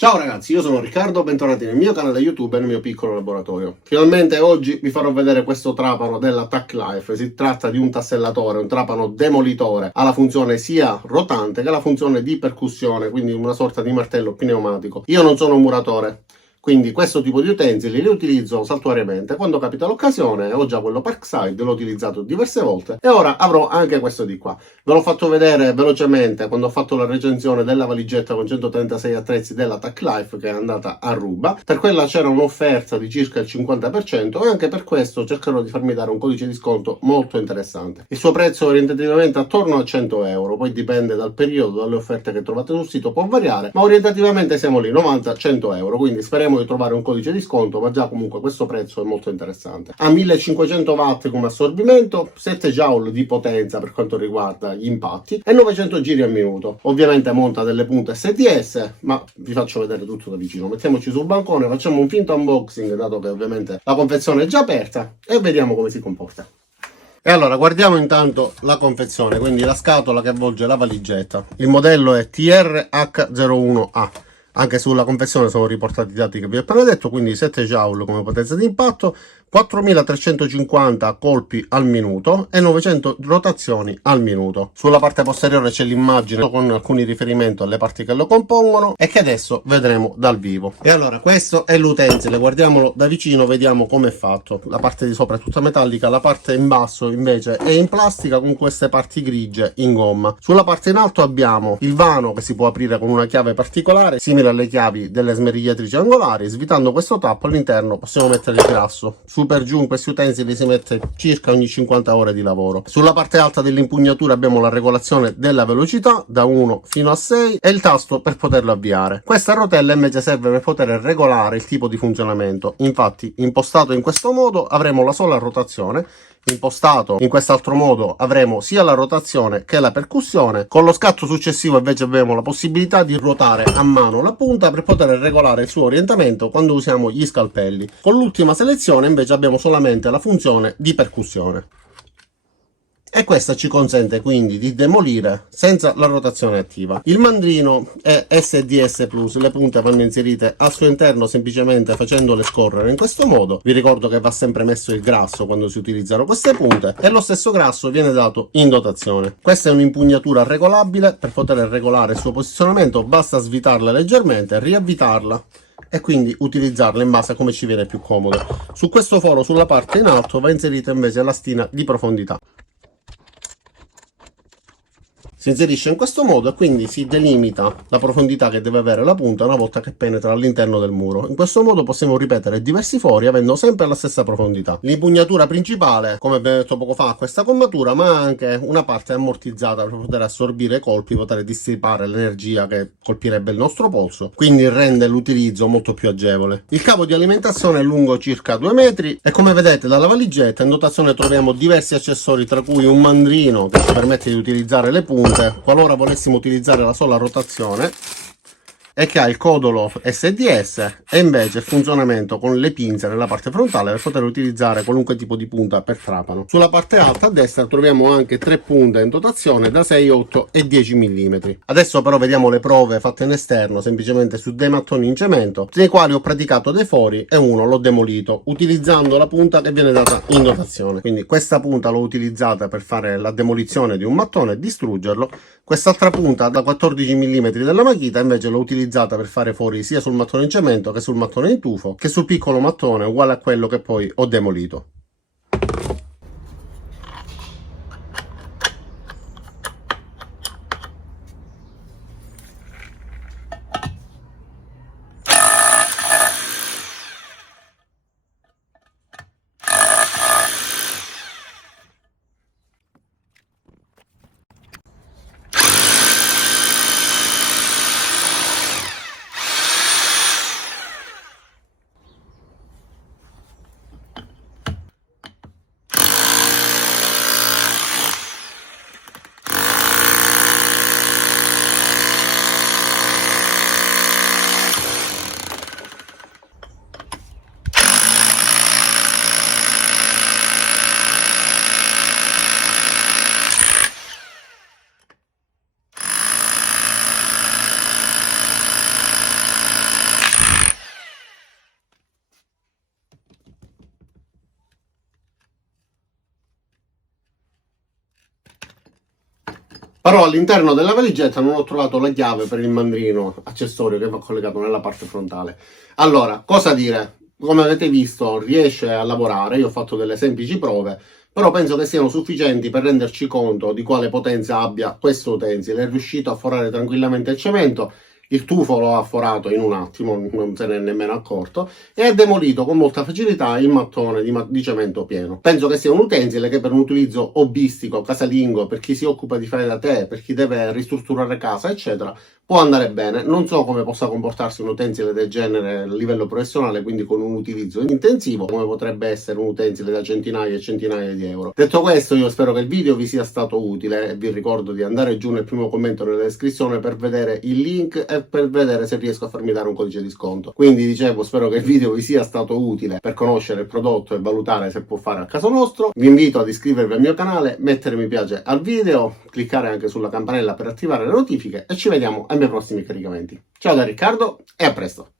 Ciao ragazzi, io sono Riccardo, bentornati nel mio canale YouTube e nel mio piccolo laboratorio. Finalmente oggi vi farò vedere questo trapano della TAC-Life. Si tratta di un tassellatore, un trapano demolitore. Ha la funzione sia rotante che la funzione di percussione, quindi una sorta di martello pneumatico. Io non sono un muratore, quindi questo tipo di utensili li utilizzo saltuariamente. Quando capita l'occasione, ho già quello Parkside, l'ho utilizzato diverse volte e ora avrò anche questo di qua. Ve l'ho fatto vedere velocemente quando ho fatto la recensione della valigetta con 136 attrezzi della TAC-Life che è andata a ruba. Per quella c'era un'offerta di circa il 50% e anche per questo cercherò di farmi dare un codice di sconto molto interessante. Il suo prezzo è orientativamente attorno a 100 euro, poi dipende dal periodo, dalle offerte che trovate sul sito, può variare, ma orientativamente siamo lì, 90-100 euro, quindi speriamo di trovare un codice di sconto, ma già comunque questo prezzo è molto interessante. Ha 1500 watt come assorbimento, 7 joule di potenza per quanto riguarda gli impatti e 900 giri al minuto. Ovviamente monta delle punte SDS, ma vi faccio vedere tutto da vicino. Mettiamoci sul bancone, facciamo un finto unboxing, dato che ovviamente la confezione è già aperta, e vediamo come si comporta. E allora guardiamo intanto la confezione, quindi la scatola che avvolge la valigetta. Il modello è TRH01A. Anche sulla confezione sono riportati i dati che vi ho appena detto, quindi 7 joule come potenza di impatto, 4350 colpi al minuto e 900 rotazioni al minuto. Sulla parte posteriore c'è l'immagine con alcuni riferimenti alle parti che lo compongono e che adesso vedremo dal vivo. E allora questo è l'utensile, guardiamolo da vicino, vediamo come è fatto. La parte di sopra è tutta metallica, la parte in basso invece è in plastica con queste parti grigie in gomma. Sulla parte in alto abbiamo il vano che si può aprire con una chiave particolare simile alle chiavi delle smerigliatrici angolari. Svitando questo tappo all'interno possiamo mettere il grasso. Su per giù in questi utensili si mette circa ogni 50 ore di lavoro. Sulla parte alta dell'impugnatura abbiamo la regolazione della velocità da 1 fino a 6 e il tasto per poterlo avviare. Questa rotella invece serve per poter regolare il tipo di funzionamento. Infatti, impostato in questo modo avremo la sola rotazione. Impostato in quest'altro modo avremo sia la rotazione che la percussione. Con lo scatto successivo invece avremo la possibilità di ruotare a mano la punta per poter regolare il suo orientamento quando usiamo gli scalpelli. Con l'ultima selezione invece abbiamo solamente la funzione di percussione. E questa ci consente quindi di demolire senza la rotazione attiva. Il mandrino è SDS Plus, le punte vanno inserite al suo interno semplicemente facendole scorrere in questo modo. Vi ricordo che va sempre messo il grasso quando si utilizzano queste punte e lo stesso grasso viene dato in dotazione. Questa è un'impugnatura regolabile, per poter regolare il suo posizionamento basta svitarla leggermente, riavvitarla e quindi utilizzarla in base a come ci viene più comodo. Su questo foro sulla parte in alto va inserita invece la stina di profondità. Si inserisce in questo modo e quindi si delimita la profondità che deve avere la punta una volta che penetra all'interno del muro. In questo modo possiamo ripetere diversi fori avendo sempre la stessa profondità. L'impugnatura principale, come abbiamo detto poco fa, ha questa combatura, ma ha anche una parte ammortizzata per poter assorbire i colpi, poter dissipare l'energia che colpirebbe il nostro polso, quindi rende l'utilizzo molto più agevole. Il cavo di alimentazione è lungo circa 2 metri e come vedete dalla valigetta in dotazione troviamo diversi accessori, tra cui un mandrino che ci permette di utilizzare le punte qualora volessimo utilizzare la sola rotazione e che ha il codolo SDS e invece il funzionamento con le pinze nella parte frontale per poter utilizzare qualunque tipo di punta per trapano. Sulla parte alta a destra troviamo anche 3 punte in dotazione da 6, 8 e 10 mm. Adesso però vediamo le prove fatte in esterno semplicemente su dei mattoni in cemento nei quali ho praticato dei fori e uno l'ho demolito utilizzando la punta che viene data in dotazione. Quindi questa punta l'ho utilizzata per fare la demolizione di un mattone e distruggerlo. Quest'altra punta da 14 mm della Makita invece l'ho utilizzata per fare fori sia sul mattone in cemento che sul mattone in tufo che sul piccolo mattone uguale a quello che poi ho demolito. Però all'interno della valigetta non ho trovato la chiave per il mandrino accessorio che va collegato nella parte frontale. Allora, cosa dire? Come avete visto, riesce a lavorare, io ho fatto delle semplici prove, però penso che siano sufficienti per renderci conto di quale potenza abbia questo utensile. È riuscito a forare tranquillamente il cemento, il tufo lo ha forato in un attimo, non se ne è nemmeno accorto, e ha demolito con molta facilità il mattone di cemento pieno. Penso che sia un utensile che per un utilizzo hobbistico, casalingo, per chi si occupa di fare da te, per chi deve ristrutturare casa, eccetera, può andare bene. Non so come possa comportarsi un utensile del genere a livello professionale, quindi con un utilizzo intensivo, come potrebbe essere un utensile da centinaia e centinaia di euro. Detto questo, io spero che il video vi sia stato utile e vi ricordo di andare giù nel primo commento nella descrizione per vedere il link e per vedere se riesco a farmi dare un codice di sconto. Quindi dicevo, spero che il video vi sia stato utile per conoscere il prodotto e valutare se può fare al caso nostro. Vi invito ad iscrivervi al mio canale, mettere mi piace al video, cliccare anche sulla campanella per attivare le notifiche e ci vediamo ai miei prossimi caricamenti. Ciao da Riccardo e a presto!